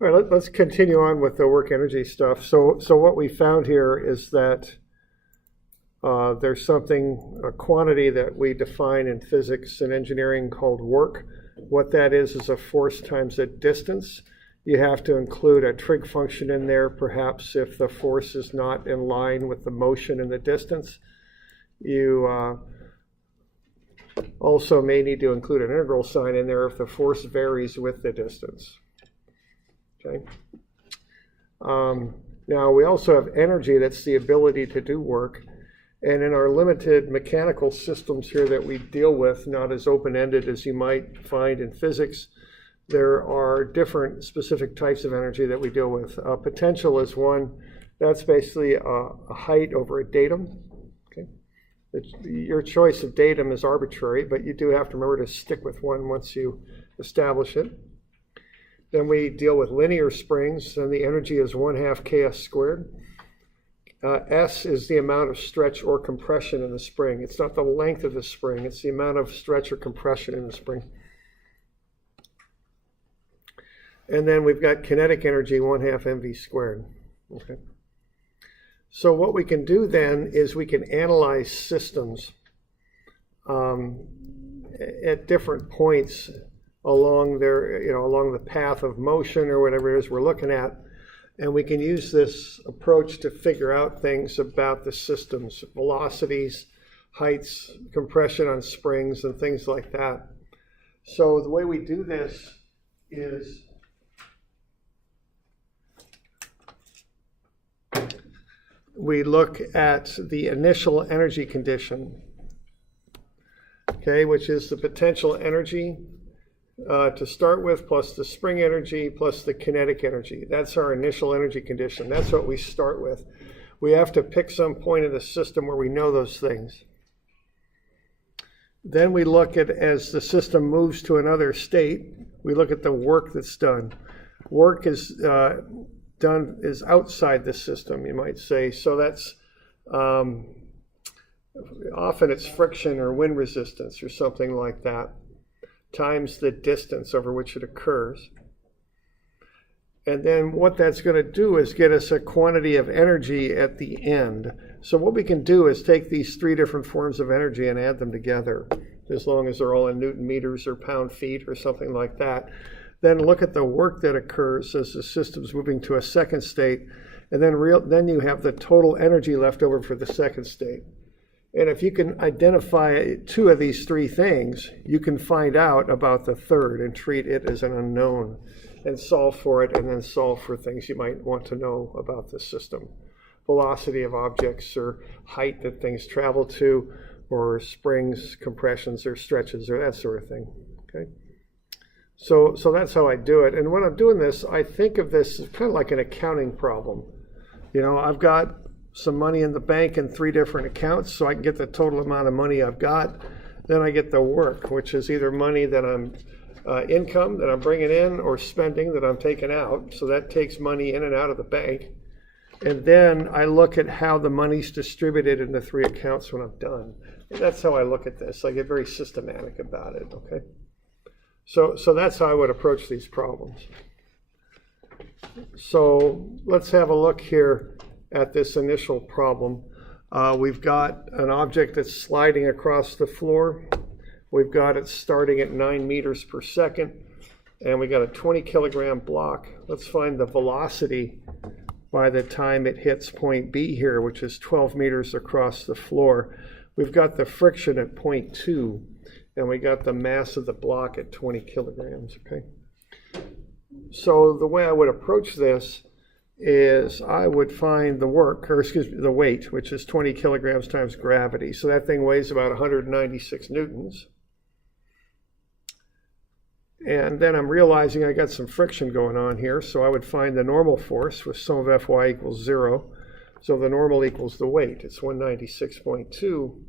All right, let's continue on with the work energy stuff. So what we found here is that there's something, a quantity that we define in physics and engineering called work. What that is a force times a distance. You have to include a trig function in there, perhaps if the force is not in line with the motion and the distance. You also may need to include an integral sign in there if the force varies with the distance. Okay. Now we also have energy, that's the ability to do work. And in our limited mechanical systems here that we deal with, not as open-ended as you might find in physics, there are different specific types of energy that we deal with. Potential is one. That's basically a height over a datum. Okay. Your choice of datum is arbitrary, but you do have to remember to stick with one once you establish it. Then we deal with linear springs, and the energy is 1/2 ks squared. S is the amount of stretch or compression in the spring. It's not the length of the spring, it's the amount of stretch or compression in the spring. And then we've got kinetic energy, 1/2 mv squared. Okay. So what we can do then is we can analyze systems at different points along their, along the path of motion or whatever it is we're looking at. And we can use this approach to figure out things about the systems, velocities, heights, compression on springs, and things like that. So the way we do this is we look at the initial energy condition, okay, which is the potential energy to start with, plus the spring energy, plus the kinetic energy. That's our initial energy condition. That's what we start with. We have to pick some point in the system where we know those things. Then we look at, as the system moves to another state, we look at the work that's done. Work is outside the system, you might say. So that's often it's friction or wind resistance or something like that, times the distance over which it occurs. And then what that's going to do is get us a quantity of energy at the end. So what we can do is take these three different forms of energy and add them together, as long as they're all in Newton meters or pound feet or something like that. Then look at the work that occurs as the system's moving to a second state, and then you have the total energy left over for the second state. And if you can identify two of these three things, you can find out about the third and treat it as an unknown and solve for it, and then solve for things you might want to know about the system. Velocity of objects, or height that things travel to, or springs, compressions, or stretches, or that sort of thing. Okay. So that's how I do it. And when I'm doing this, I think of this as kind of like an accounting problem. I've got some money in the bank in three different accounts, so I can get the total amount of money I've got. Then I get the work, which is either money that I'm income that I'm bringing in, or spending that I'm taking out. So that takes money in and out of the bank. And then I look at how the money's distributed in the three accounts when I'm done. And that's how I look at this. I get very systematic about it. Okay. So that's how I would approach these problems. So let's have a look here at this initial problem. We've got an object that's sliding across the floor. We've got it starting at 9 meters per second, and we got a 20 kilogram block. Let's find the velocity by the time it hits point B here, which is 12 meters across the floor. We've got the friction at point 2, and we got the mass of the block at 20 kilograms, okay? So the way I would approach this is I would find the weight, which is 20 kilograms times gravity. So that thing weighs about 196 newtons. And then I'm realizing I got some friction going on here, so I would find the normal force with sum of Fy equals 0. So the normal equals the weight. It's 196.2.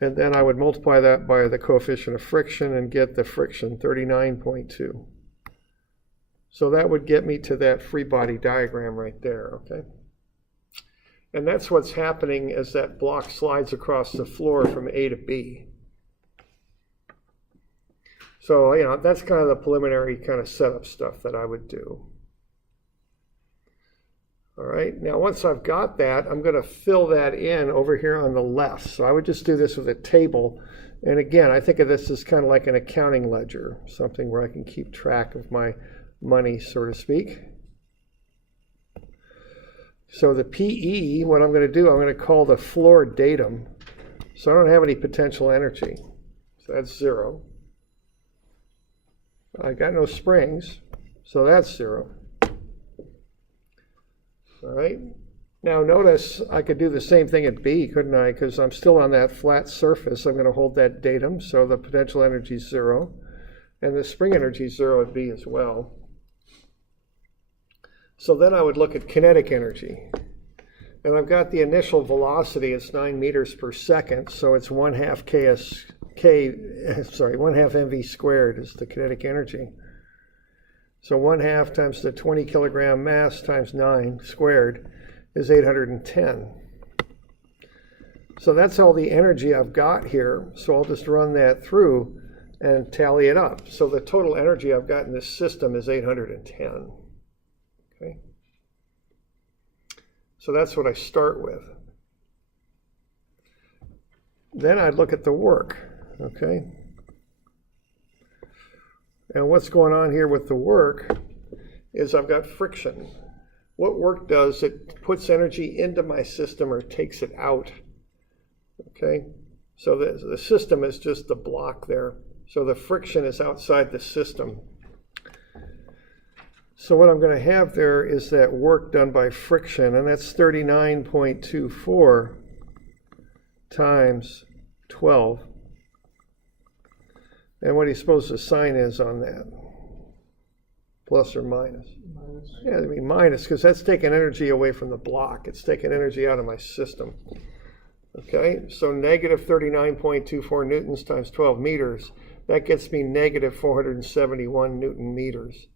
And then I would multiply that by the coefficient of friction and get the friction, 39.2. So that would get me to that free body diagram right there, okay? And that's what's happening as that block slides across the floor from A to B. So, you know, that's kind of the preliminary kind of setup stuff that I would do. All right, now once I've got that, I'm going to fill that in over here on the left. So I would just do this with a table. And again, I think of this as kind of like an accounting ledger, something where I can keep track of my money, so to speak. So the PE, what I'm going to do, I'm going to call the floor datum. So I don't have any potential energy. So that's 0. I got no springs, so that's 0. All right. Now notice I could do the same thing at B, couldn't I? Because I'm still on that flat surface. I'm going to hold that datum, so the potential energy is 0. And the spring energy is 0 at B as well. So then I would look at kinetic energy. And I've got the initial velocity, it's 9 meters per second, so it's 1/2 mv squared is the kinetic energy. So 1/2 times the 20 kilogram mass times 9 squared is 810. So that's all the energy I've got here. So I'll just run that through and tally it up. So the total energy I've got in this system is 810. Okay. So that's what I start with. Then I'd look at the work, okay? And what's going on here with the work is I've got friction. What work does, it puts energy into my system or takes it out, okay? So the system is just the block there. So the friction is outside the system. So what I'm going to have there is that work done by friction, and that's 39.24 times 12. And what do you suppose the sign is on that? Plus or minus? Minus. Yeah, it'd be minus, because that's taking energy away from the block. It's taking energy out of my system. Okay, so negative 39.24 newtons times 12 meters. That gets me negative 471 newton meters.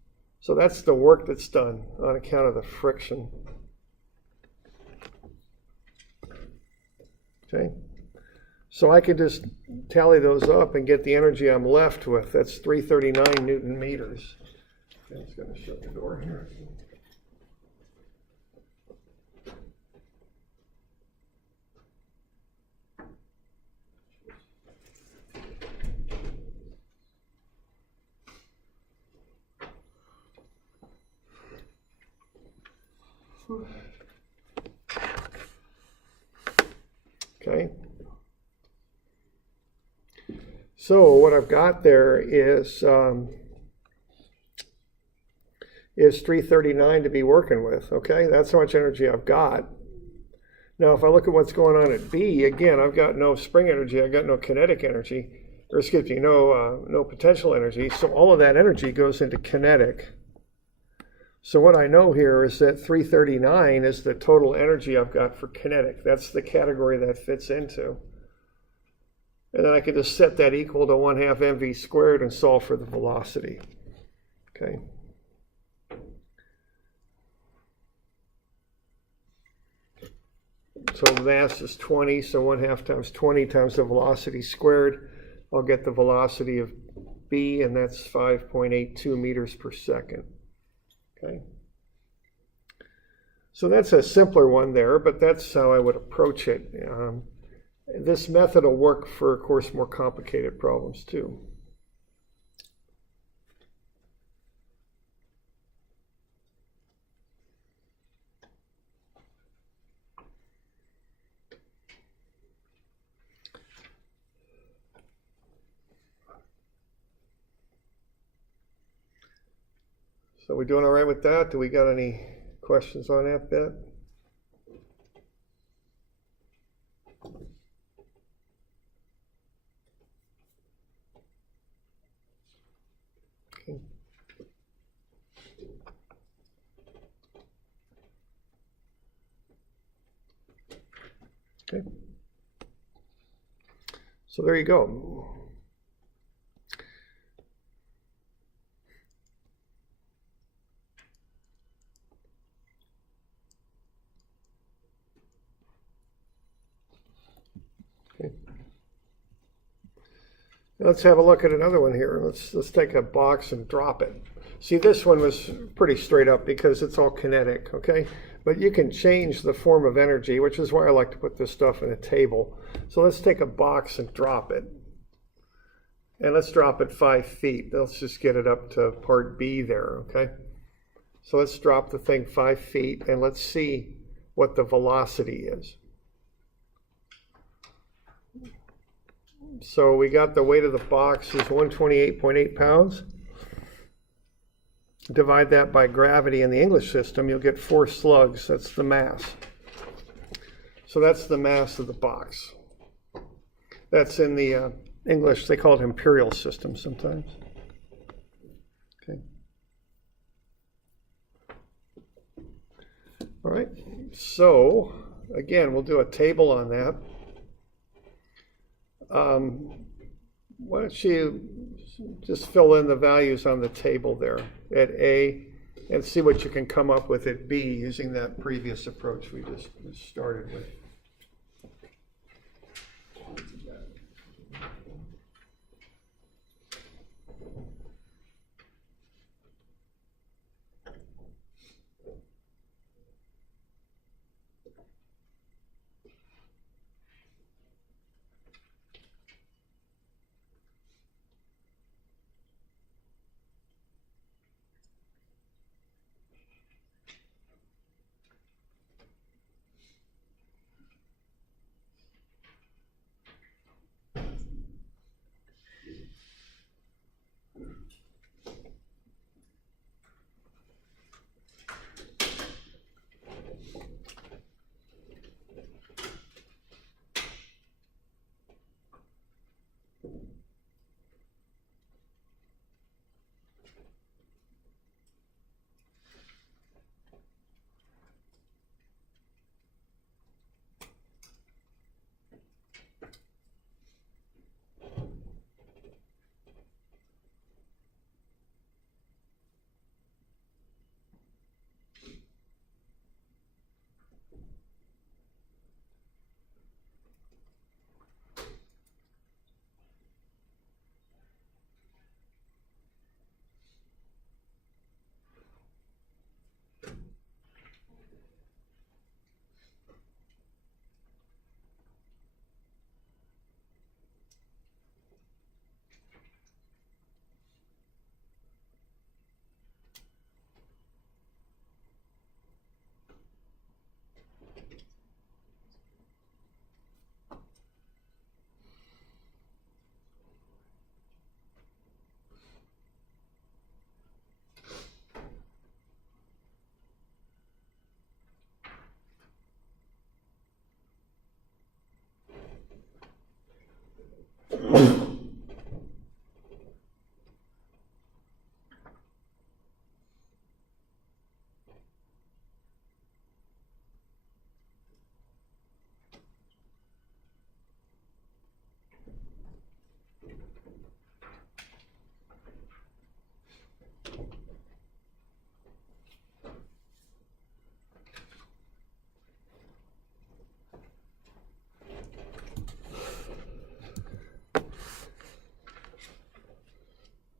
So that's the work that's done on account of the friction. Okay, so I can just tally those up and get the energy I'm left with. That's 339 newton meters. Okay, it's going to shut the door here. Okay. So what I've got there is 339 to be working with. Okay, that's how much energy I've got. Now, if I look at what's going on at B, again, I've got no spring energy, I've got no kinetic energy, or excuse me, no potential energy. So all of that energy goes into kinetic. So what I know here is that 339 is the total energy I've got for kinetic. That's the category that fits into. And then I could just set that equal to 1/2 mv squared and solve for the velocity. Okay. So the mass is 20, so 1/2 times 20 times the velocity squared. I'll get the velocity of B, and that's 5.82 meters per second. Okay. So that's a simpler one there, but that's how I would approach it. This method will work for, of course, more complicated problems too. So we doing all right with that? Do we got any questions on that bit? Okay. Okay. So there you go. Let's have a look at another one here. Let's take a box and drop it. See, this one was pretty straight up because it's all kinetic, okay? But you can change the form of energy, which is why I like to put this stuff in a table. So let's take a box and drop it. And let's drop it 5 feet. Let's just get it up to part B there, okay? So let's drop the thing 5 feet and let's see what the velocity is. So we got the weight of the box is 128.8 pounds. Divide that by gravity in the English system, you'll get 4 slugs. That's the mass. So that's the mass of the box. That's in the English, they call it imperial system sometimes. Okay. All right, so again, we'll do a table on that. Why don't you just fill in the values on the table there at A and see what you can come up with at B using that previous approach we just started with.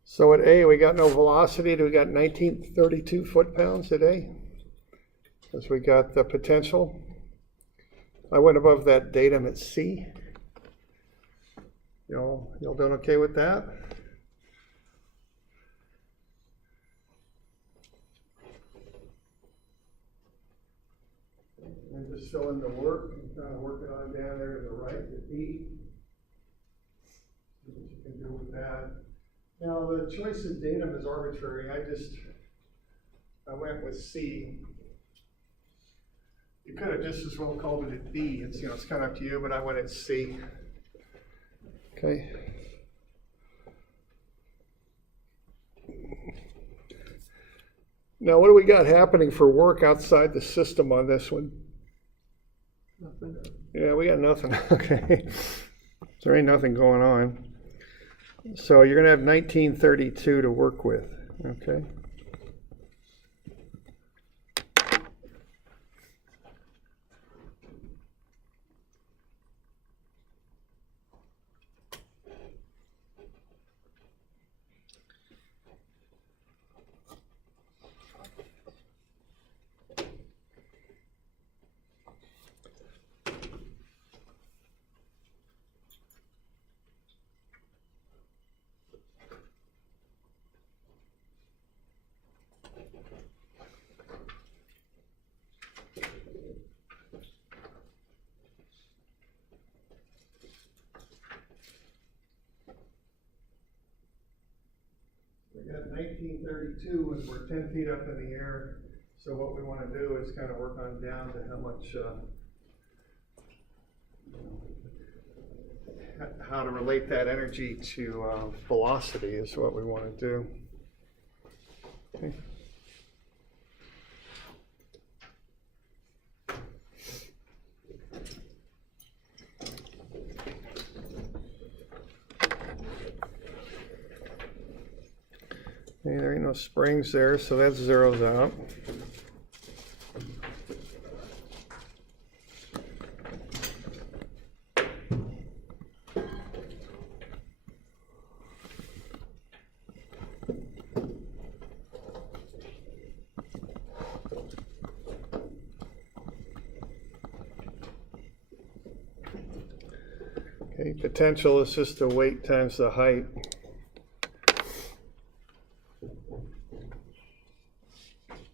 So at A, we got no velocity. We got 1932 foot-pounds at A. Because we got the potential. I went above that datum at C. Y'all doing okay with that? And just fill in the work and kind of work it on down there to the right at B. See what you can do with that. Now the choice of datum is arbitrary. I went with C. You could have just as well called it at B. It's it's kind of up to you, but I went at C. Okay. Now what do we got happening for work outside the system on this one? Nothing. Yeah, we got nothing. Okay. So there ain't nothing going on. So you're going to have 1932 to work with, okay? 1932 and we're 10 feet up in the air. So what we want to do is kind of work on down to how much, how to relate that energy to velocity is what we want to do. Okay. Okay, there ain't no springs there, so that zeroes out. Okay, potential is just the weight times the height.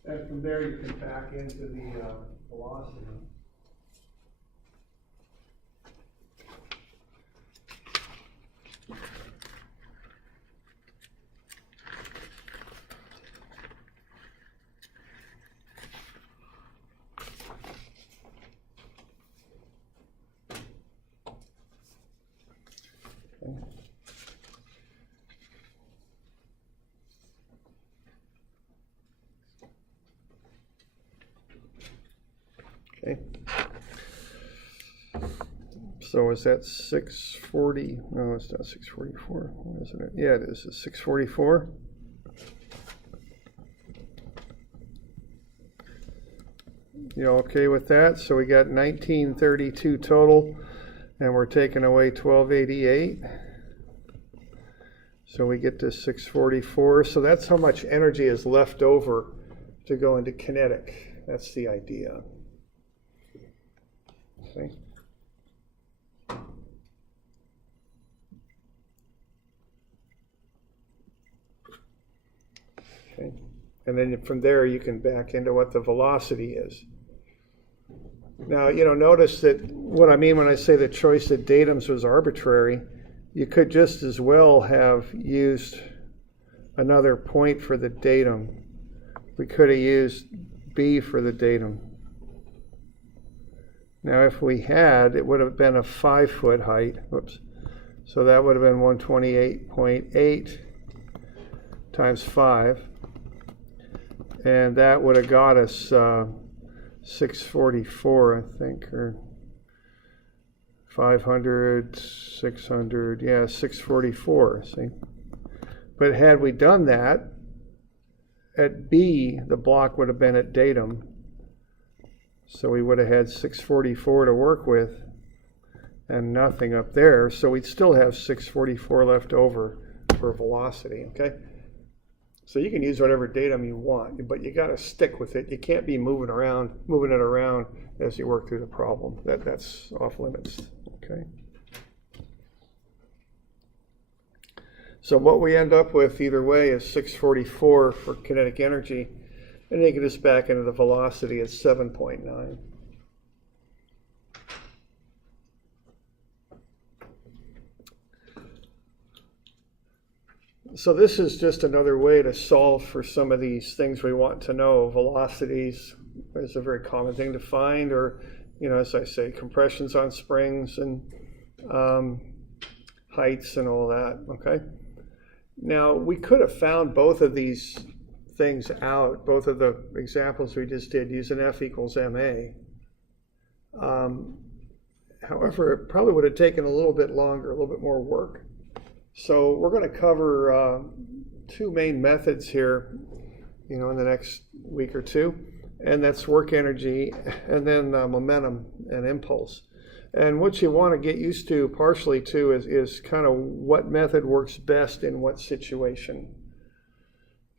And from there you can back into the velocity. Okay. So is that 640? No, it's not 644, isn't it? Yeah, it is. It's 644. You okay with that? So we got 1932 total, and we're taking away 1288. So we get to 644. So that's how much energy is left over to go into kinetic. That's the idea. See? Okay. And then from there you can back into what the velocity is. Now, notice that what I mean when I say the choice of datums was arbitrary, you could just as well have used another point for the datum. We could have used B for the datum. Now, if we had, it would have been a 5-foot height. Whoops. So that would have been 128.8 times 5. And that would have got us 644, I think, or 500, 600, yeah, 644, see? But had we done that, at B, the block would have been at datum. So we would have had 644 to work with and nothing up there. So we'd still have 644 left over for velocity, okay? So you can use whatever datum you want, but you got to stick with it. You can't be moving it around as you work through the problem. That's off limits, okay? So what we end up with either way is 644 for kinetic energy, and you can just back into the velocity at 7.9. So this is just another way to solve for some of these things we want to know. Velocities is a very common thing to find, or, as I say, compressions on springs and heights and all that, okay? Now, we could have found both of these things out, both of the examples we just did, using F equals MA. However, it probably would have taken a little bit longer, a little bit more work. So we're going to cover two main methods here, in the next week or two, and that's work energy and then momentum and impulse. And what you want to get used to partially too is kind of what method works best in what situation.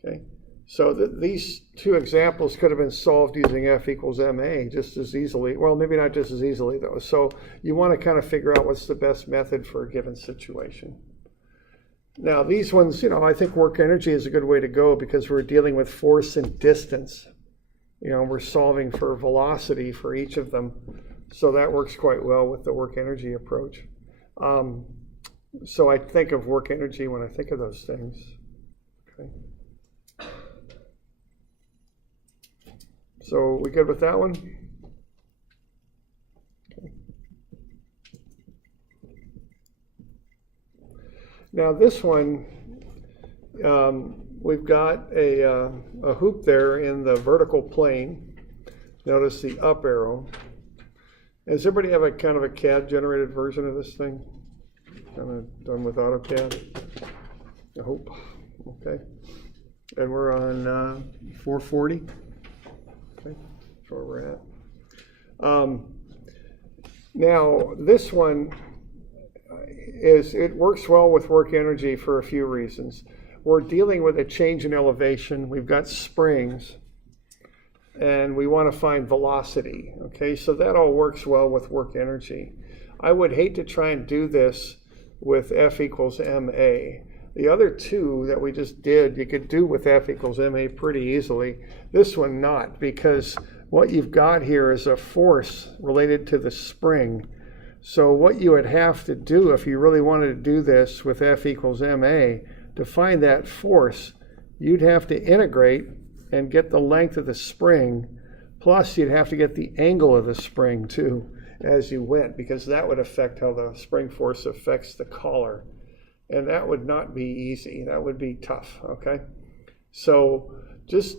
Okay, so these two examples could have been solved using F equals MA just as easily. Well, maybe not just as easily though. So you want to kind of figure out what's the best method for a given situation. Now these ones, I think work energy is a good way to go because we're dealing with force and distance. We're solving for velocity for each of them. So that works quite well with the work energy approach. So I think of work energy when I think of those things. Okay. So we good with that one? Okay. Now this one, we've got a hoop there in the vertical plane. Notice the up arrow. Does everybody have a kind of a CAD generated version of this thing? Kind of done with AutoCAD? I hope. Okay. And we're on 440. Okay, that's where we're at. Now, this one it works well with WorkEnergy for a few reasons. We're dealing with a change in elevation. We've got springs, and we want to find velocity. Okay, so that all works well with WorkEnergy. I would hate to try and do this with F equals MA. The other two that we just did, you could do with F equals MA pretty easily. This one not, because what you've got here is a force related to the spring. So what you would have to do if you really wanted to do this with F equals MA, to find that force, you'd have to integrate and get the length of the spring, plus you'd have to get the angle of the spring too as you went, because that would affect how the spring force affects the collar. And that would not be easy. That would be tough, okay? So just,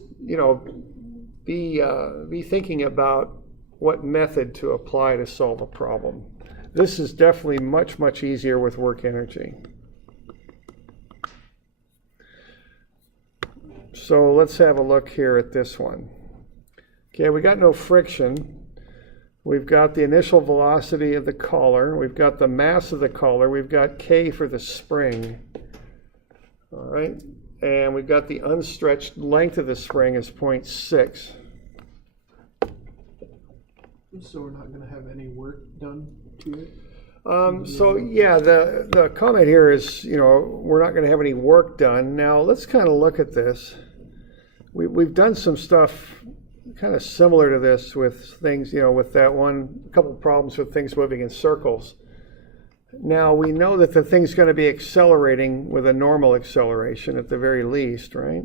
be thinking about what method to apply to solve a problem. This is definitely much, much easier with WorkEnergy. So let's have a look here at this one. Okay, we got no friction. We've got the initial velocity of the collar. We've got the mass of the collar. We've got K for the spring. All right, and we've got the unstretched length of the spring is 0.6. So we're not going to have any work done to it? So yeah, the comment here is, we're not going to have any work done. Now let's kind of look at this. We've done some stuff kind of similar to this with things, with that one, a couple of problems with things moving in circles. Now we know that the thing's going to be accelerating with a normal acceleration at the very least, right?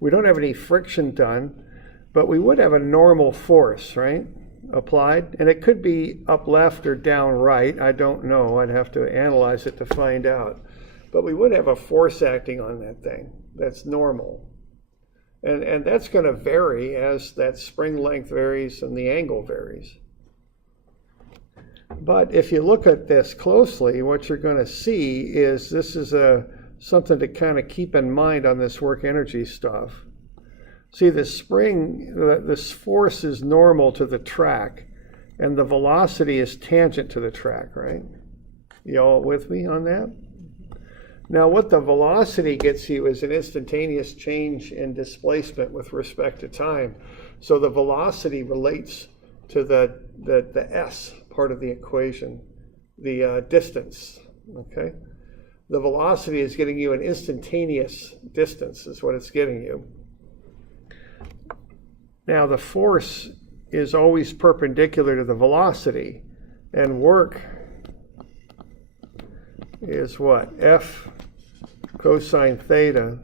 We don't have any friction done, but we would have a normal force, right, applied, and it could be up left or down right. I don't know. I'd have to analyze it to find out. But we would have a force acting on that thing that's normal. And that's going to vary as that spring length varies and the angle varies. But if you look at this closely, what you're going to see is this is something to kind of keep in mind on this WorkEnergy stuff. See, the spring, this force is normal to the track, and the velocity is tangent to the track, right? You all with me on that? Now, what the velocity gets you is an instantaneous change in displacement with respect to time. So the velocity relates to the S part of the equation, the distance, okay? The velocity is getting you an instantaneous distance is what it's getting you. Now, the force is always perpendicular to the velocity, and work is what? F cosine theta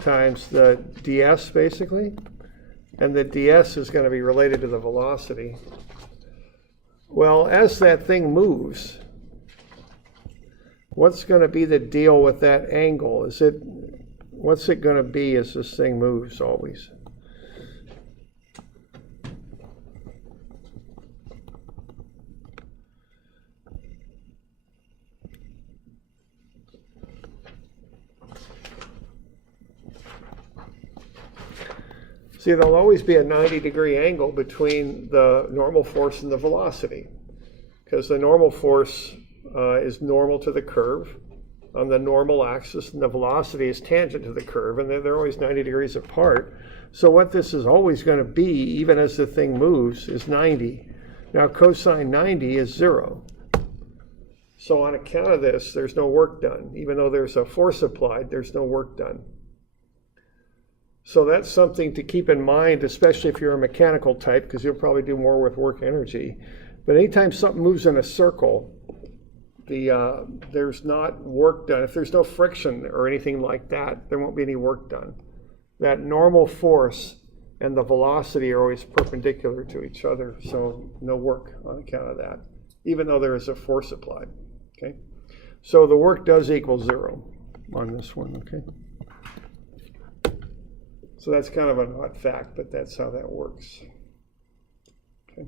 times the ds, basically. And the ds is going to be related to the velocity. Well, as that thing moves, what's going to be the deal with that angle? What's it going to be as this thing moves always? See, there'll always be a 90-degree angle between the normal force and the velocity, because the normal force is normal to the curve on the normal axis, and the velocity is tangent to the curve, and they're always 90 degrees apart. So what this is always going to be, even as the thing moves, is 90. Now, cosine 90 is 0. So on account of this, there's no work done. Even though there's a force applied, there's no work done. So that's something to keep in mind, especially if you're a mechanical type, because you'll probably do more with WorkEnergy. But anytime something moves in a circle, there's not work done. If there's no friction or anything like that, there won't be any work done. That normal force and the velocity are always perpendicular to each other, so no work on account of that, even though there is a force applied. Okay, so the work does equal 0 on this one. Okay, so that's kind of an odd fact, but that's how that works. Okay.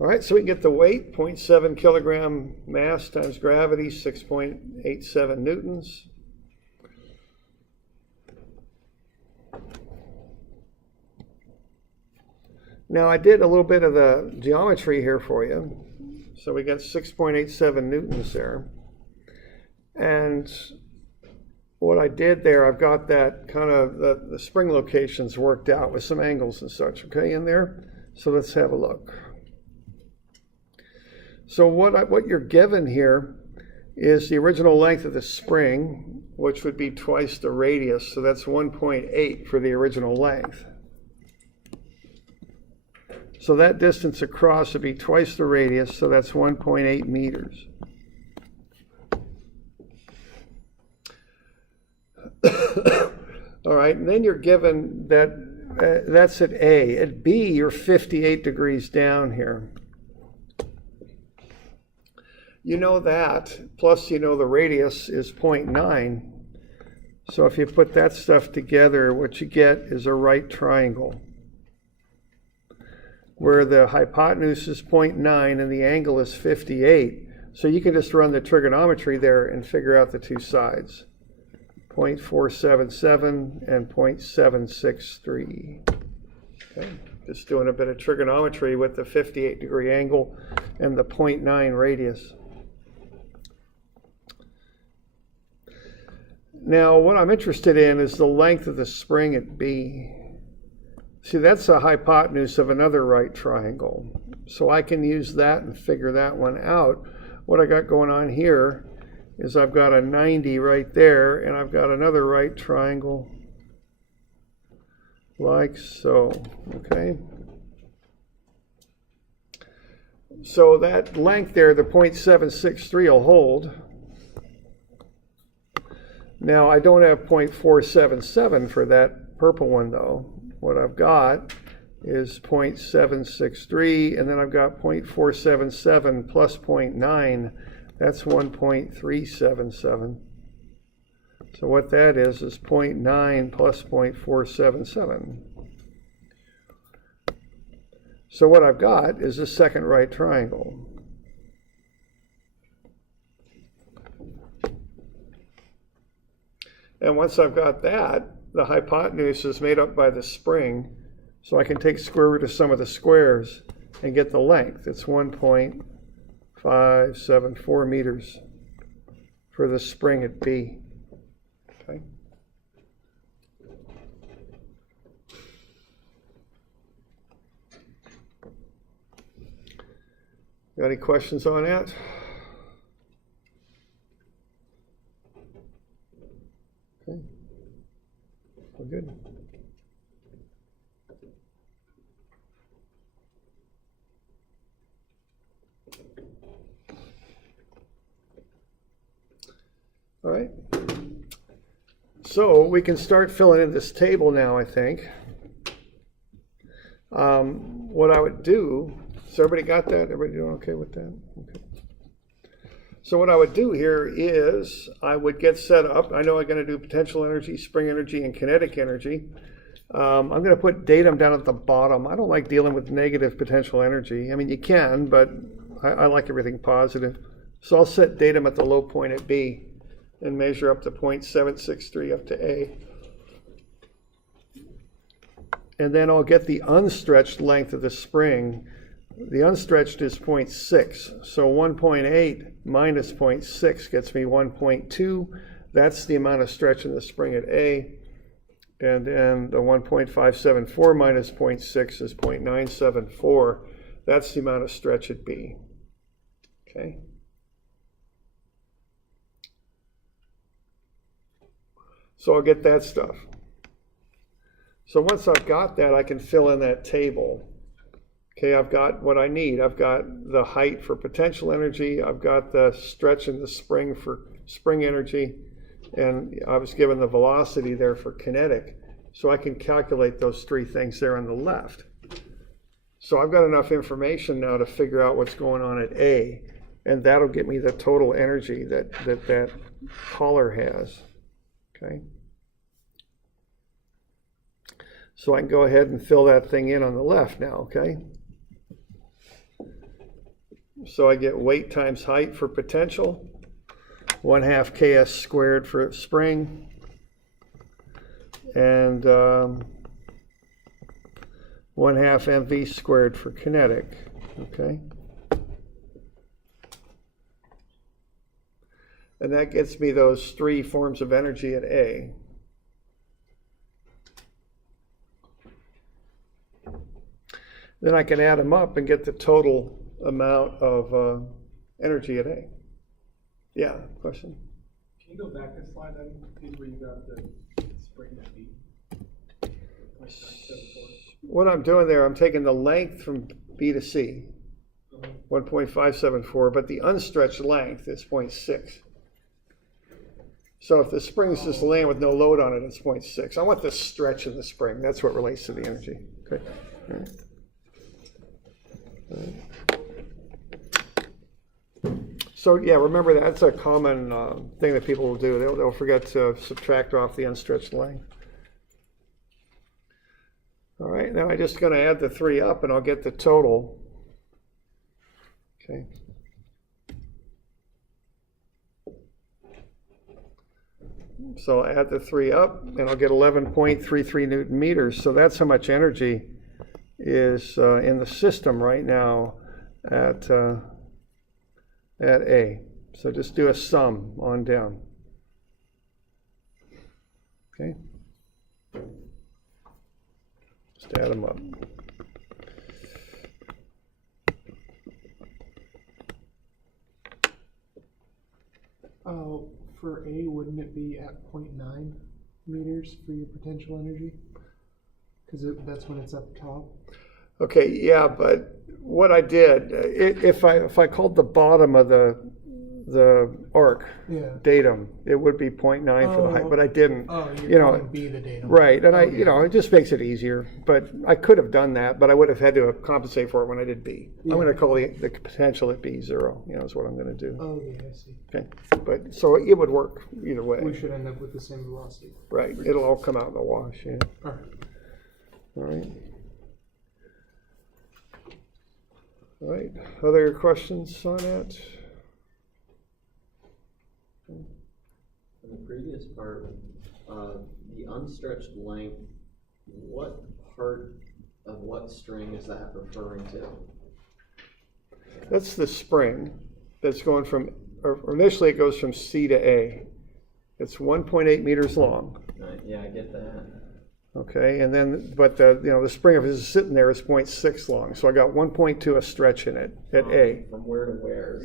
All right, so we can get the weight, 0.7 kilogram mass times gravity, 6.87 newtons. Now I did a little bit of the geometry here for you. So we got 6.87 newtons there. And what I did there, I've got that kind of the spring locations worked out with some angles and such, okay, in there. So let's have a look. So what you're given here is the original length of the spring, which would be twice the radius. So that's 1.8 for the original length. So that distance across would be twice the radius, so that's 1.8 meters. All right, and then you're given that that's at A. At B, you're 58 degrees down here. You know that, plus you know the radius is 0.9. So if you put that stuff together, what you get is a right triangle, where the hypotenuse is 0.9 and the angle is 58. So you can just run the trigonometry there and figure out the two sides, 0.477 and 0.763. Okay. Just doing a bit of trigonometry with the 58-degree angle and the 0.9 radius. Now, what I'm interested in is the length of the spring at B. See, that's a hypotenuse of another right triangle. So I can use that and figure that one out. What I got going on here is I've got a 90 right there, and I've got another right triangle like so, okay? So that length there, the 0.763 will hold. Now, I don't have 0.477 for that purple one, though. What I've got is 0.763, and then I've got 0.477 plus 0.9. That's 1.377. So what that is 0.9 plus 0.477. So what I've got is a second right triangle. And once I've got that, the hypotenuse is made up by the spring, so I can take square root of some of the squares and get the length. It's 1.574 meters for the spring at B. Okay. Got any questions on that? Okay. We're good. All right. So we can start filling in this table now, I think. What I would do, so everybody got that? Everybody doing okay with that? Okay. So what I would do here is I would get set up. I know I'm going to do potential energy, spring energy, and kinetic energy. I'm going to put datum down at the bottom. I don't like dealing with negative potential energy. I mean, you can, but I like everything positive. So I'll set datum at the low point at B and measure up to 0.763 up to A. And then I'll get the unstretched length of the spring. The unstretched is 0.6. So 1.8 minus 0.6 gets me 1.2. That's the amount of stretch in the spring at A. And then the 1.574 minus 0.6 is 0.974. That's the amount of stretch at B. Okay. So I'll get that stuff. So once I've got that, I can fill in that table. Okay, I've got what I need. I've got the height for potential energy. I've got the stretch in the spring for spring energy. And I was given the velocity there for kinetic. So I can calculate those three things there on the left. So I've got enough information now to figure out what's going on at A. And that'll get me the total energy that collar has. Okay. So I can go ahead and fill that thing in on the left now, okay? So I get weight times height for potential, 1/2 ks squared for spring, and 1/2 mv squared for kinetic, okay? And that gets me those three forms of energy at A. Then I can add them up and get the total amount of energy at A. Yeah, question? Can you go back a slide then, where you got the spring at B? What I'm doing there, I'm taking the length from B to C, 1.574, but the unstretched length is 0.6. So if the spring is just laying with no load on it, it's 0.6. I want the stretch in the spring. That's what relates to the energy. Okay. All right. So yeah, remember that's a common thing that people will do. They'll forget to subtract off the unstretched length. All right, now I'm just going to add the three up and I'll get the total. Okay. So I'll add the three up and I'll get 11.33 Newton meters. So that's how much energy is in the system right now at A. So just do a sum on down. Okay. Just add them up. For A, wouldn't it be at 0.9 meters for your potential energy? Because that's when it's up top. Okay, yeah, but what I did, if I called the bottom of the arc datum, it would be 0.9 for the height, but I didn't. Oh, you're calling B the datum. Right, and it just makes it easier. But I could have done that, but I would have had to compensate for it when I did B. Yeah. I'm going to call the potential at B 0. Is what I'm going to do. Oh, yeah, I see. Okay, but so it would work either way. We should end up with the same velocity. Right, it'll all come out in the wash. Yeah. All right. All right. All right. Other questions on that? In the previous part, the unstretched length, what part of what string is that referring to? That's the spring that's going from, or initially it goes from C to A. It's 1.8 meters long. Yeah, I get that. Okay, and then, but the spring of it is sitting there is 0.6 long. So I got 1.2 a stretch in it at A. From where to where?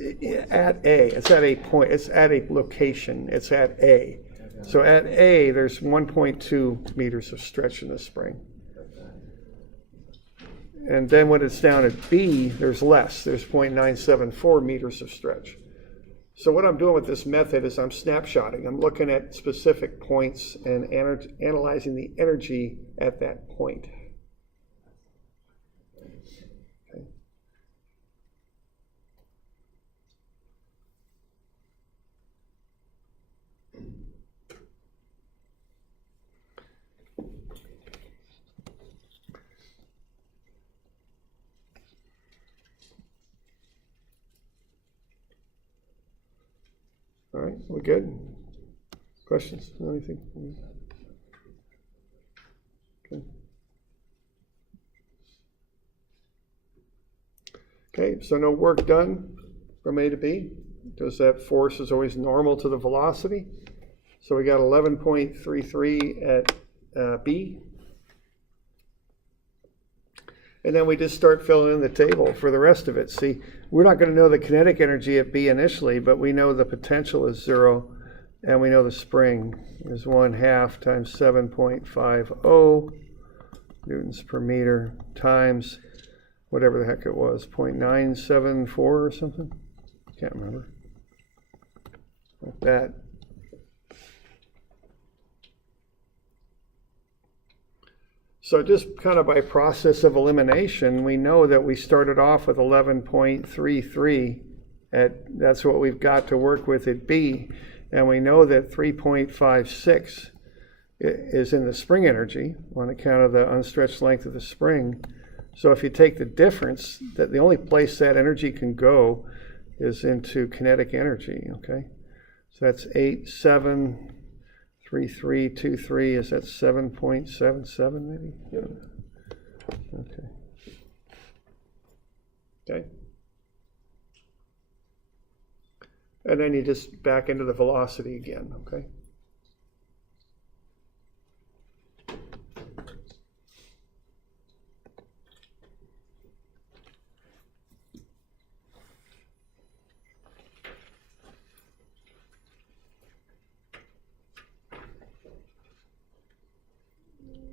At A. It's at a point. It's at a location. It's at A. Okay. So at A, there's 1.2 meters of stretch in the spring. Okay. And then when it's down at B, there's less. There's 0.974 meters of stretch. So what I'm doing with this method is I'm snapshotting. I'm looking at specific points and analyzing the energy at that point. Okay. All right, we're good? Questions? Anything? Okay. Okay, so no work done from A to B, because that force is always normal to the velocity. So we got 11.33 at B. And then we just start filling in the table for the rest of it. See, we're not going to know the kinetic energy at B initially, but we know the potential is 0, and we know the spring is 1/2 times 7.50 newtons per meter times whatever the heck it was, 0.974 or something. Can't remember. Like that. So just kind of by process of elimination, we know that we started off with 11.33. That's what we've got to work with at B. And we know that 3.56 is in the spring energy on account of the unstretched length of the spring. So if you take the difference, that the only place that energy can go is into kinetic energy, okay? So that's 8.73323. Is that 7.77 maybe? Yep. Okay. Okay. And then you just back into the velocity again, okay?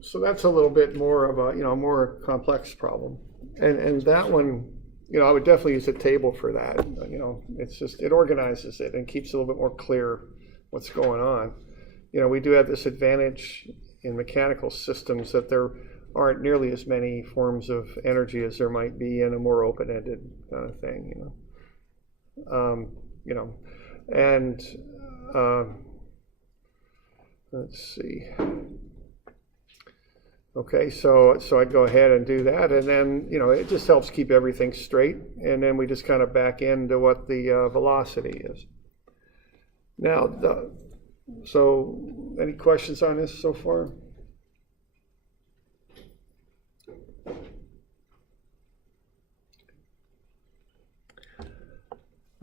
So that's a little bit more of a, more complex problem. And that one, I would definitely use a table for that. It's just, it organizes it and keeps it a little bit more clear what's going on. We do have this advantage in mechanical systems that there aren't nearly as many forms of energy as there might be in a more open-ended kind of thing, and let's see. Okay, so I'd go ahead and do that, and then, it just helps keep everything straight, and then we just kind of back into what the velocity is. Now, so any questions on this so far?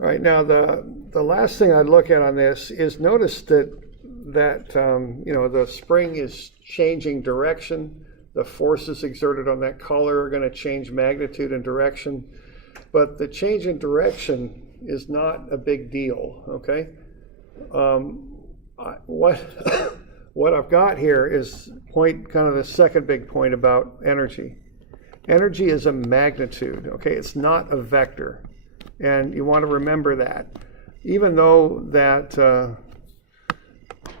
All right, now the last thing I'd look at on this is notice that the spring is changing direction. The forces exerted on that collar are going to change magnitude and direction, but the change in direction is not a big deal, okay? What I've got here is kind of the second big point about energy. Energy is a magnitude, okay? It's not a vector, and you want to remember that. Even though that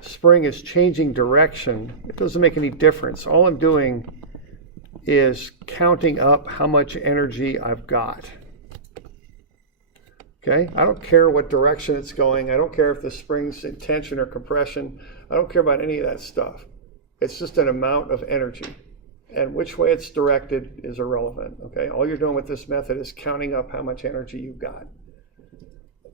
spring is changing direction, it doesn't make any difference. All I'm doing is counting up how much energy I've got. Okay? I don't care what direction it's going. I don't care if the spring's in tension or compression. I don't care about any of that stuff. It's just an amount of energy. And which way it's directed is irrelevant. Okay? All you're doing with this method is counting up how much energy you've got.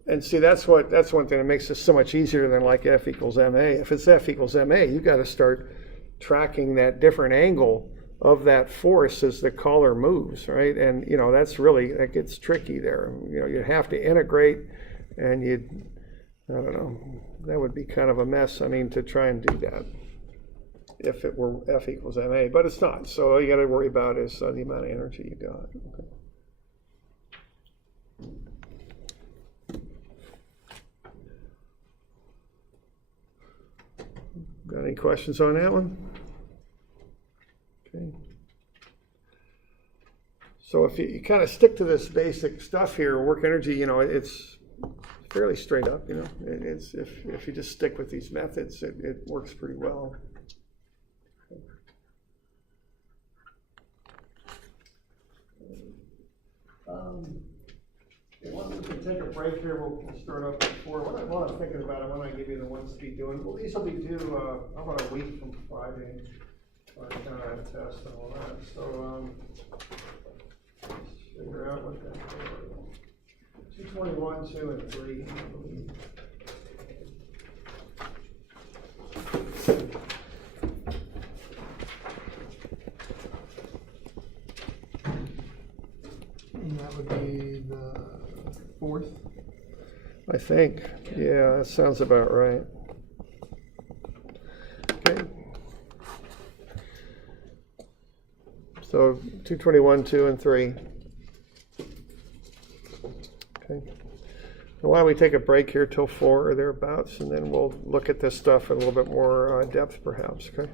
And see, that's one thing that makes this so much easier than like F equals ma. If it's F equals ma, you've got to start tracking that different angle of that force as the collar moves, right? And that gets tricky there. You'd have to integrate, and I don't know, that would be kind of a mess, to try and do that if it were F equals ma, but it's not. So all you got to worry about is the amount of energy you got. Okay. Got any questions on that one? Okay. So if you kind of stick to this basic stuff here, WorkEnergy, it's fairly straight up, It's if you just stick with these methods, it works pretty well. Why don't we take a break here? We'll start up at 4. While I'm thinking about it, why don't I give you the ones to be doing? Well, these will be due about a week from Friday. Our kind of test and all that. So let's figure out what that is. 221, 2, and 3, I believe. And that would be the 4th. I think. Yeah, that sounds about right. Okay. So 221, 2, and 3. Okay. Why don't we take a break here till 4 or thereabouts, and then we'll look at this stuff in a little bit more depth, perhaps. Okay.